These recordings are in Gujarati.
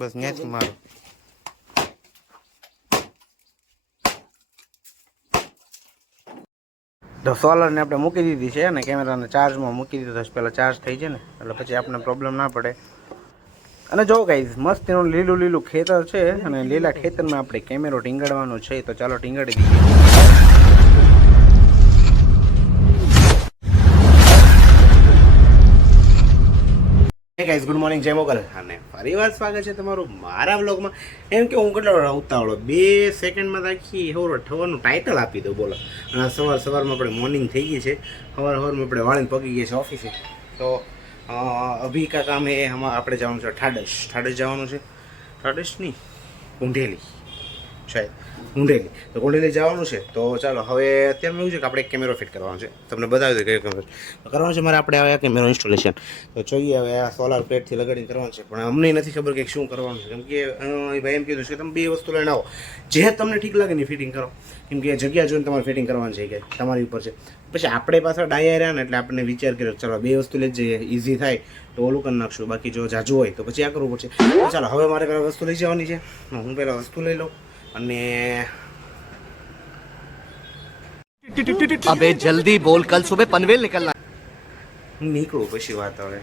બસ ત્યાંથી મારું તો સોલરને આપણે મૂકી દીધી છે અને કેમેરાને ચાર્જમાં મૂકી દીધો છે. પહેલાં ચાર્જ થઈ જાય ને એટલે પછી આપણને પ્રોબ્લેમ ના પડે. અને જો ગાઈઝ મસ્ત એનું લીલું લીલું ખેતર છે અને લીલા ખેતરમાં આપણે કેમેરો ટીંગાડવાનો છે. તો ચાલો ટીંગાડી દઈએ. હે ગાઈઝ, ગુડ મોર્નિંગ, જય મોગલ અને ફરીવાર સ્વાગત છે તમારું મારા વ્લોગમાં. એમ કે હું કેટલો ઉતાવળો 2 સેકન્ડમાં આખી થવાનું ટાઇટલ આપી દઉં બોલો. અને સવારમાં આપણે મોર્નિંગ થઈ ગઈ છે. સવારમાં આપણે વાળીને પગી ગયા છે ઓફિસે. તો અભી કા કામ હે આપણે જવાનું છે ઠાડસ જવાનું છે. ઠાડસ નહીં, કુંઢેલી શાયદ, કુંઢેલી. તો કુંઢેલી જવાનું છે. તો ચાલો હવે અત્યારમાં એવું છે કે આપણે એક કેમેરો ફિટ કરવાનો છે. તમને બતાવી દઉં કયો કેમેરો કરવાનો છે મારે. આપણે આ કેમેરો ઇન્સ્ટોલેશન તો જોઈએ હવે. આ સોલાર પ્લેટથી લગાડીને કરવાનું છે, પણ અમને નથી ખબર કે શું કરવાનું છે. કેમ કે ભાઈ એમ કીધું છે કે તમે 2 વસ્તુ લઈને આવો, જે તમને ઠીક લાગે ને ફિટિંગ કરો. કેમ કે જગ્યા જોઈને તમારે ફિટિંગ કરવાનું છે કે તમારી ઉપર છે. પછી આપણે પાછા ડાયા રહ્યા ને એટલે આપણે વિચાર કર્યો ચાલો 2 વસ્તુ લઈ જઈએ, ઇઝી થાય તો ઓલું કરી નાખશું. બાકી જો જાજુ હોય તો પછી આ કરવું પડશે. તો ચાલો હવે મારે પહેલાં વસ્તુ લઈ જવાની છે. હું પહેલાં વસ્તુ લઈ લઉં અને अबे जल्दी बोल, कल सुबह पनवेल निकलना। હું નીકળું પછી વાત હવે.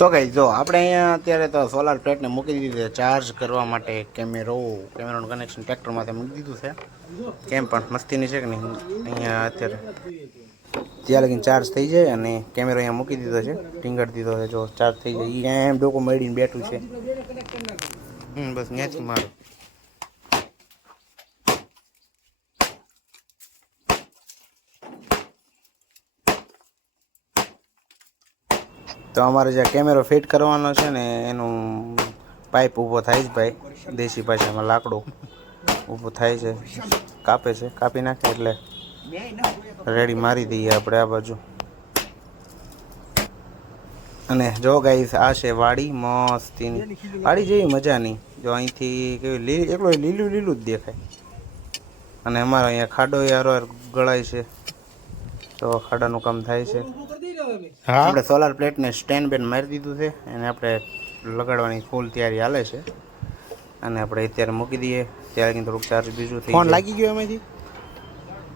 તો કઈ જો આપણે અહીંયા અત્યારે તો સોલાર પ્લેટને મૂકી દીધી છે ચાર્જ કરવા માટે. કેમેરાનું કનેક્શન ટ્રેક્ટરમાંથી મૂકી દીધું છે. કેમ પણ મસ્તીની છે કે નહીં. અહીંયા અત્યારે ત્યાં લગીને ચાર્જ થઈ જાય અને કેમેરો અહીંયા મૂકી દીધો છે, ટીંગાડી દીધો છે. જો ચાર્જ થઈ જાય એમ ડોકો મળીને બેઠું છે. બસ ત્યાંથી મારું. તો અમારે જે કેમેરો ફિટ કરવાનો છે ને એનું પાઇપ ઊભો થાય છે ભાઈ. દેશી ભાષામાં લાકડું ઊભું થાય છે, કાપે છે, કાપી નાખે એટલે રેડી મારી દઈએ આપણે આ બાજુ. અને જો ગાઈસ આ છે વાડી, મસ્તીની વાડી જેવી મજા નહીં. જો અહીંથી કેવી એકલો લીલું લીલું જ દેખાય. અને અમારે અહીંયા ખાડો યારો ગળાય છે, તો ખાડાનું કામ થાય છે. આપણે સોલાર પ્લેટને સ્ટેન્ડ બેન મારી દીધું છે અને આપણે લગાડવાની ફૂલ તૈયારી હાલે છે. અને આપણે અત્યારે મૂકી દઈએ ત્યારે થોડુંક ચાર્જ બીજું થઈ ફોન લાગી ગયો એમાંથી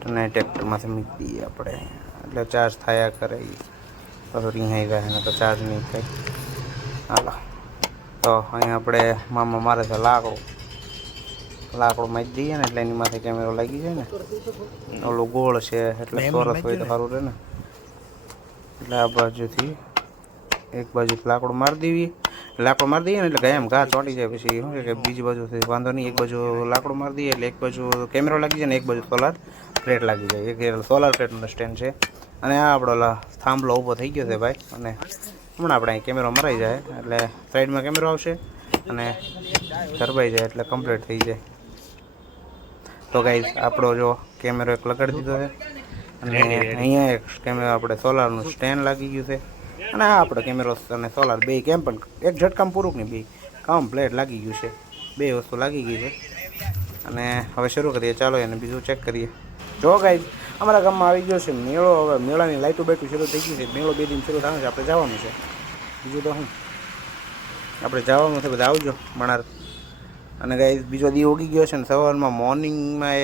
અને ટ્રેક્ટરમાંથી મૂકી દઈએ આપણે એટલે ચાર્જ થયા કરે. પાછું રીંહાઈ જાય ને તો ચાર્જ નહીં થાય. હાલો તો અહીંયા આપણે મામા મારે છે લાકડું મારી દઈએ ને એટલે એની માથે કેમેરો લાગી જાય ને. ઓલું ગોળ છે એટલે સરસ હોય તો સારું રહે ને. એટલે આ બાજુથી એક બાજુથી લાકડું મારી દઈએ ને એટલે ગયા એમ ઘા ચોંટી જાય. પછી શું કે બીજી બાજુથી વાંધો નહીં, એક બાજુ લાકડું મારી દઈએ એટલે એક બાજુ કેમેરો લાગી જાય ને એક બાજુ સોલાર પ્લેટ લાગી જાય. એક સોલાર પ્લેટનો સ્ટેન્ડ છે અને આ આપણો થાંભલો ઊભો થઈ ગયો છે ભાઈ. અને હમણાં આપણે અહીં કેમેરો મરાઈ જાય એટલે સાઈડમાં કેમેરો આવશે અને ધરબાઈ જાય એટલે કમ્પ્લીટ થઈ જાય. તો ગાઈઝ આપણો જો કેમેરો એક લગાડી દીધો છે અને અહીંયા એક કેમેરો આપણે સોલારનું સ્ટેન્ડ લાગી ગયું છે. અને આ આપણો કેમેરો અને સોલાર બે કેમ પણ એક ઝટકામ પૂરું કે નહીં, બે કમ્પ્લેટ લાગી ગયું છે. 2 વસ્તુ લાગી ગઈ છે અને હવે શરૂ કરીએ. ચાલો એને બીજું ચેક કરીએ. જો ગાઈઝ અમારા ગામમાં આવી ગયો છે મેળો. હવે મેળાની લાઇટો બેટું શરૂ થઈ ગઈ છે. મેળો 2 દિન શરૂ થવાનો છે. આપણે જવાનું છે. બીજું તો શું આપણે જવાનું છે. બધા આવજો મણાર. અને ગાઈઝ બીજો દી ઉગી ગયો છે ને સવારમાં મોર્નિંગમાં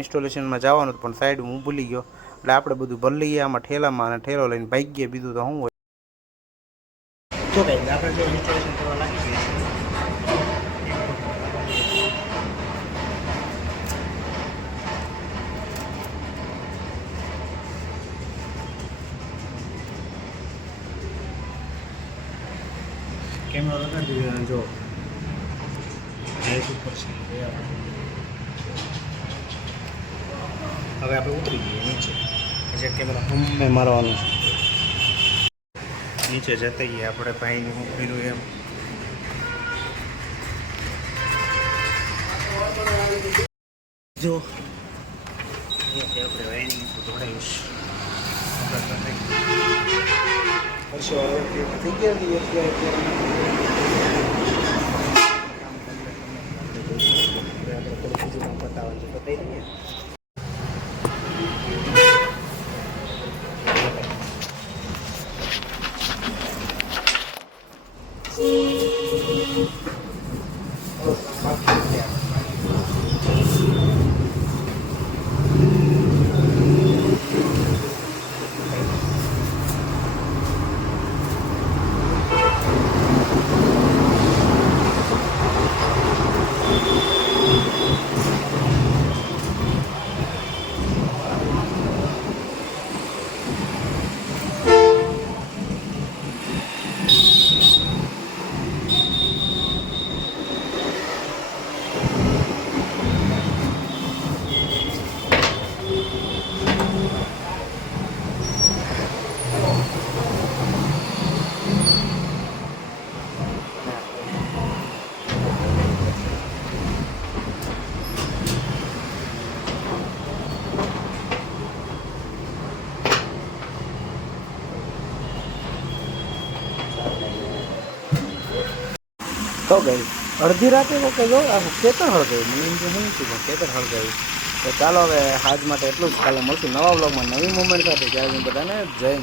ઇન્સ્ટોલેશનમાં જવાનું પણ સાઈડ હું ભૂલી ગયો એટલે આપણે બધું ભરી લઈએ આમાં ઠેલામાં અને ઠેલો લઈને ભાગીએ. બીજું તો શું હોય. તો ગાઈઝ આપણે જો ઇન્સ્ટોલેશન કરવા લાગી ગયા કેમેરો લગાડી દીધો. જો ઉપર છે હવે આપણે ઉતરી જઈએ નીચે. પછી કેમેરા હમે મારવાનું છે. નીચે જતા જઈએ આપણે ભાઈને હું કર્યું એમ. જો અહીંયાથી આપણે વાયરિંગ જોડાયું છે. તો ગઈ અડધી રાતે તો કે જો ખેતર હળગાવ્યું મને એમ કે શું થયું ખેતર હળગાવ્યું. તો ચાલો હવે આજ માટે એટલું જ. કાલે મળશું નવા બ્લોગમાં નવી મુવમેન્ટ સાથે. ત્યારે બધાને જય